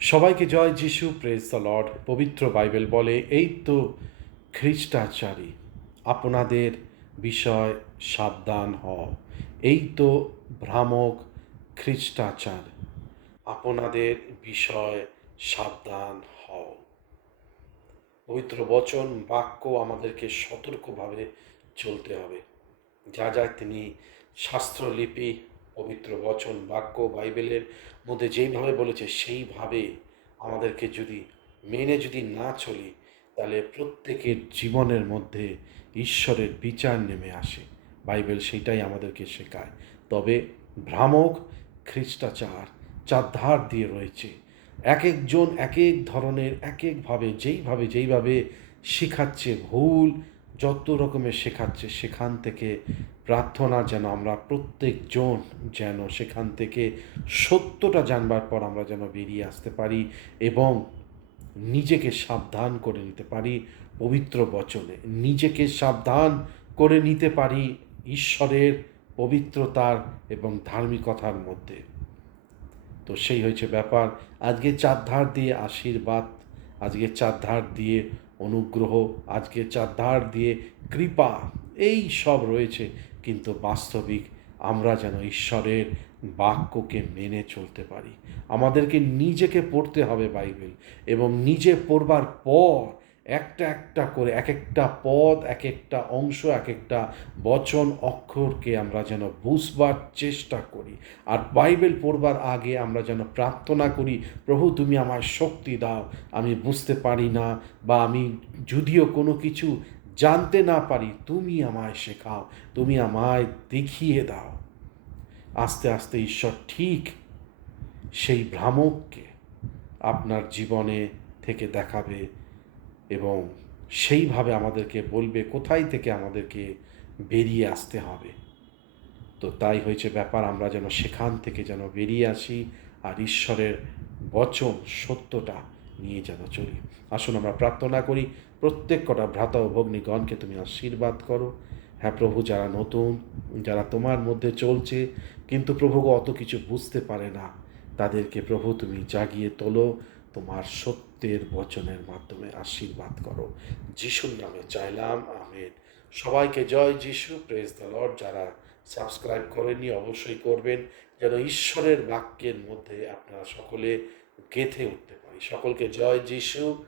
সবাইকে জয় যিশু প্রেস দ্য লর্ড পবিত্র বাইবেল বলে। এই তো খ্রিস্টাচারী, আপনাদের বিষয় সাবধান হও। এই তো ভ্রামক খ্রিস্টাচার, আপনাদের বিষয় সাবধান হও। পবিত্র বচন, বাক্য আমাদেরকে সতর্কভাবে চলতে হবে। যা যা তিনি শাস্ত্রলিপি পবিত্র বচন, বাক্য বাইবেলের মধ্যে যেইভাবে বলেছে, সেইভাবে আমাদেরকে যদি মেনে যদি না চলি, তাহলে প্রত্যেকের জীবনের মধ্যে ঈশ্বরের বিচার নেমে আসে। বাইবেল সেটাই আমাদেরকে শেখায়। তবে ভ্রামক, খ্রিস্টাচার, চারধার দিয়ে রয়েছে। এক একজন এক এক ধরনের এক একভাবে যেইভাবে যেইভাবে শেখাচ্ছে ভুল যত রকমের শেখাচ্ছে, সেখান থেকে প্রার্থনা যেন আমরা প্রত্যেকজন যেন সেখান থেকে সত্যটা জানবার পর আমরা যেন বেরিয়ে আসতে পারি এবং নিজেকে সাবধান করে নিতে পারি পবিত্র বচনে। নিজেকে সাবধান করে নিতে পারি ঈশ্বরের পবিত্রতার এবং ধার্মিকতার মধ্যে। তো সেই হয়েছে ব্যাপার। আজকে চারধার দিয়ে আশীর্বাদ, আজকে চারধার দিয়ে অনুগ্রহ, আজকে চারধার দিয়ে কৃপা, এই সব রয়েছে। কিন্তু বাস্তবিক আমরা যেন ঈশ্বরের বাক্যকে মেনে চলতে পারি। আমাদেরকে নিজেকে পড়তে হবে বাইবেল এবং নিজে পড়বার পর একটা একটা করে, এক একটা পদ, এক একটা অংশ, এক একটা বচন অক্ষরকে আমরা যেন বুঝবার চেষ্টা করি। আর বাইবেল পড়বার আগে আমরা যেন প্রার্থনা করি, প্রভু, তুমি আমায় শক্তি দাও। আমি বুঝতে পারি না বা আমি যদিও কোনো কিছু জানতে না পারি, তুমি আমায় শেখাও, তুমি আমায় দেখিয়ে দাও। আস্তে আস্তে ঈশ্বর ঠিক সেই ভ্রামককে আপনার জীবনে থেকে দেখাবে। এবং সেইভাবে আমাদেরকে বলবে কোথায় থেকে আমাদেরকে বেরিয়ে আসতে হবে। তো তাই হয়েছে ব্যাপার, আমরা যেন সেখান থেকে যেন বেরিয়ে আসি আর ঈশ্বরের বচন সত্যটা নিয়ে যেন চলি। আসুন আমরা প্রার্থনা করি, প্রত্যেক কটা ভ্রাতা ও ভগ্নীগণকে তুমি আশীর্বাদ করো। হ্যাঁ প্রভু, যারা নতুন, যারা তোমার মধ্যে চলছে, কিন্তু প্রভু অত কিছু বুঝতে পারে না, তাদেরকে প্রভু তুমি জাগিয়ে তোলো। তোমার সত্যের বচনের মাধ্যমে আশীর্বাদ করো। যিশুর নামে চাইলাম, আমেন। সবাইকে জয় যিশু প্রেস দ্য লর্ড যারা সাবস্ক্রাইব করেনি অবশ্যই করবেন, যেন ঈশ্বরের বাক্যের মধ্যে আপনারা সকলে গেঁথে উঠতে পারি। সকলকে জয় যিশু